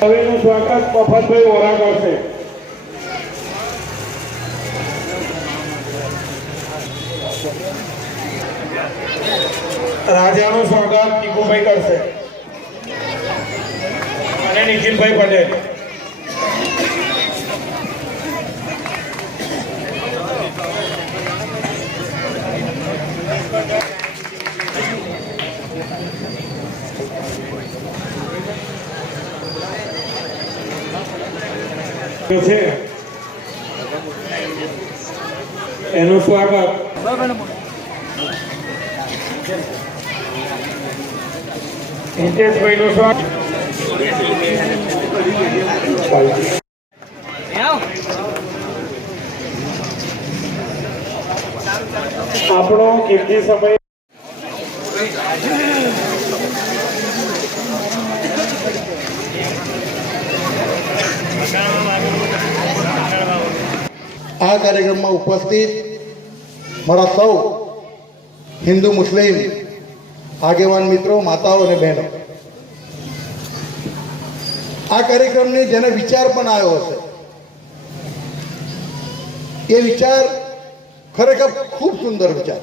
હવેનું સ્વાગત મફતભાઈ ઓરા કરશે. રાજાનું સ્વાગત ટીકુભાઈ કરશે. અને નિખિલભાઈ પટેલ. છે. એનું સ્વાગત. હિતેશભાઈનું સ્વાગત. આપણો કેટલી સમય. આ કાર્યક્રમમાં ઉપસ્થિત મારા સૌ હિન્દુ મુસ્લિમ આગેવાન મિત્રો, માતાઓ અને બહેનો. આ કાર્યક્રમની જેને વિચાર પણ આવ્યો હશે. એ વિચાર ખરેખર ખૂબ સુંદર વિચાર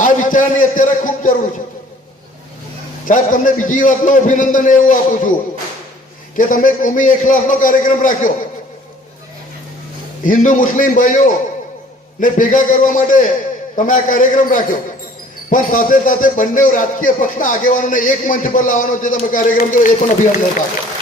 આ વિચારની અત્યારે ખૂબ જરૂર છે. સાહેબ, તમને બીજી વાતનો અભિનંદન એવું આપું છું કે તમે કોમી એકલાસનો કાર્યક્રમ રાખ્યો. હિન્દુ મુસ્લિમ ભાઈઓ ને ભેગા કરવા માટે તમે આ કાર્યક્રમ રાખ્યો. પણ સાથે સાથે બંને રાજકીય પક્ષના આગેવાનોને એક મંચ પર લાવવાનો જે તમે કાર્યક્રમ કર્યો એ પણ અભિનંદન આપો